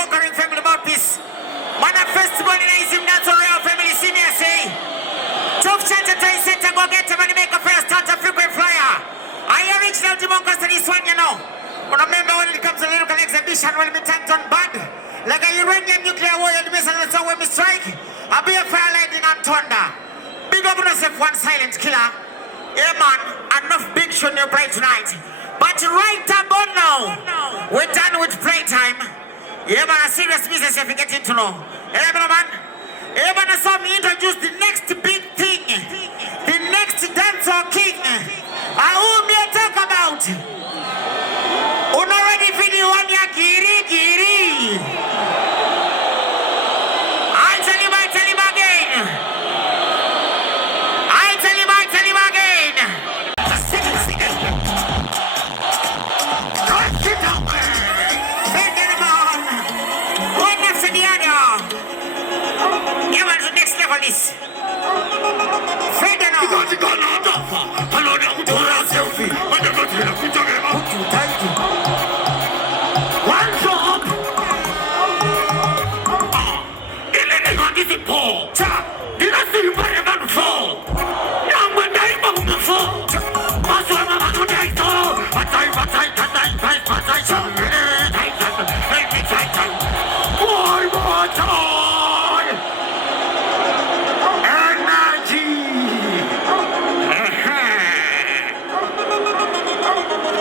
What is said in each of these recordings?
conquering family mouthpiece. Man a festival in Izim, that's a real family senior say. Tough chance to try center, go get him and make a first start a frequent flyer. I original Demoncus to this one, you know. But remember when it comes to lyrical exhibition, when we tank on bad. Like a uranium nuclear war, the missile and so when we strike, I'll be a fire lightning and thunder. Big up on yourself, one silent killer. Yeah, man, enough big show in your play tonight. But right about now, we're done with playtime. Yeah, man, a serious business if you get into know. Yeah, man. Yeah, man, I saw me introduce the next big thing. The next dancer king. Who me talk about? Who not ready for the one ya giri? I tell him again. I tell him again. Sit down. Send them on. One after the other. Yeah, man, the next level is. Fred and all. You got hello, now we do a selfie. When you go to the put you tight. One job. This is Paul. Did I see you by the man fall? Young man, I'm on the fall. What's wrong with my day? One more time. Energy.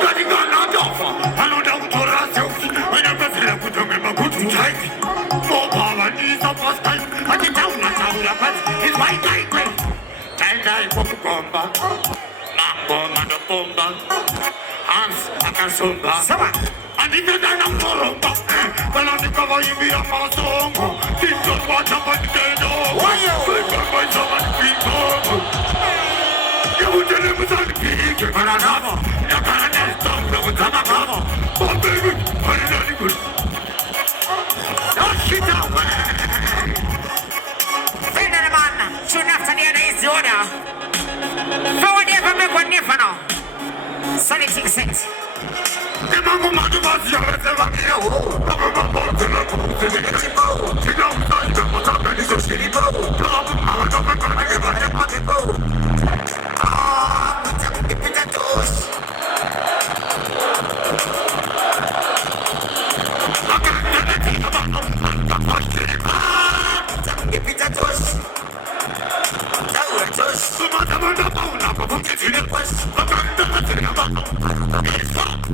Got it gone out of. Hello, now we do a selfie. When I'm going to put on my good tight. Oh, Mama, needs a first time. I get down, it's my guy, great. Tell bomba. Mambo, bomba. Hans, Akasumba. And if you're down on Moromba, well, on the cover, you be a song. This is what I'm going to do. Why you? By someone, people. You would tell him it's on the peak. You're going to have you're going to stop. You're going to have a but baby, what is that good? Don't shit out, man. Friend of the man, soon after the other is the order. Forward there for me, one day for now. Sunny 6 cents. The mango man was your reservoir.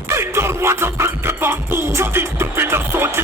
They don't want to bring the bamboo. Just eat the bit of salt.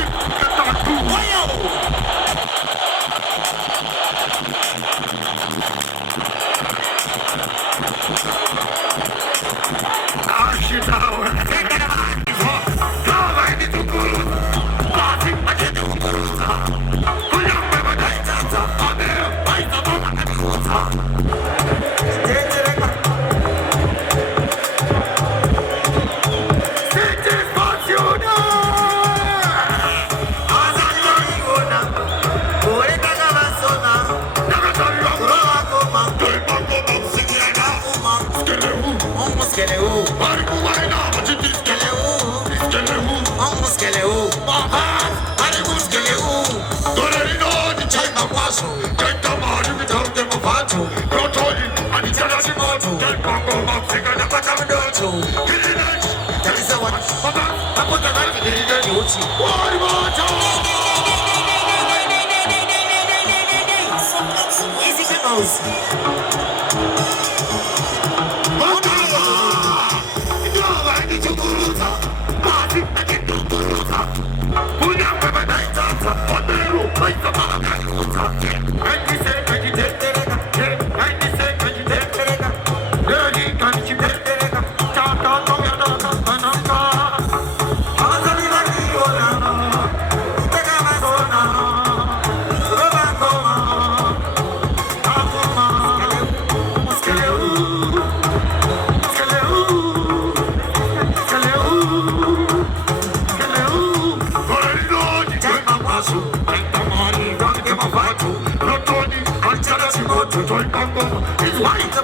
It's white.